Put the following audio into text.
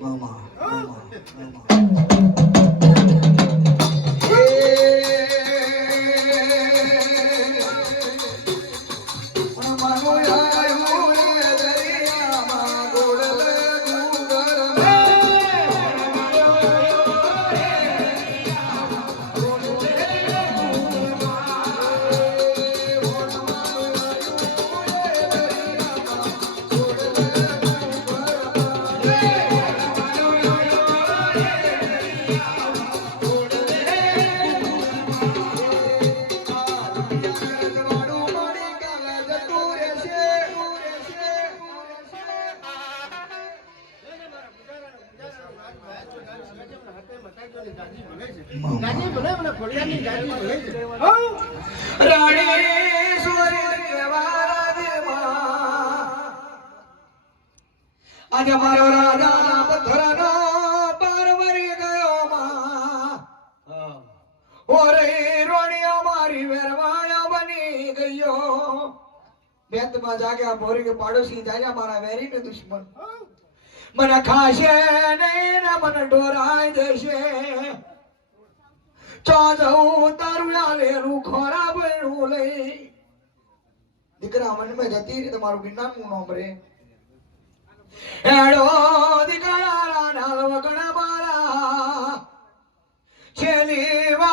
妈妈妈妈妈妈。આજે મારો રાજા પથ્થરનો પારવરી ગયો માં. ઓરે રોણિયો મારી વેરવાણા બની ગયો. બેંતમાં જાગ્યા ભોરી કે પાડોશી જાગ્યા મારા વેરીને દુશ્મન. મને ખાશે નહીં ને મને ઢોરાઈ દેશે. ચો જવું તારું આલેલું ખોરા બન્યું લઈ દીકરા મનમાં જતી તમારું જ્ઞાનનું નામ રે. એડો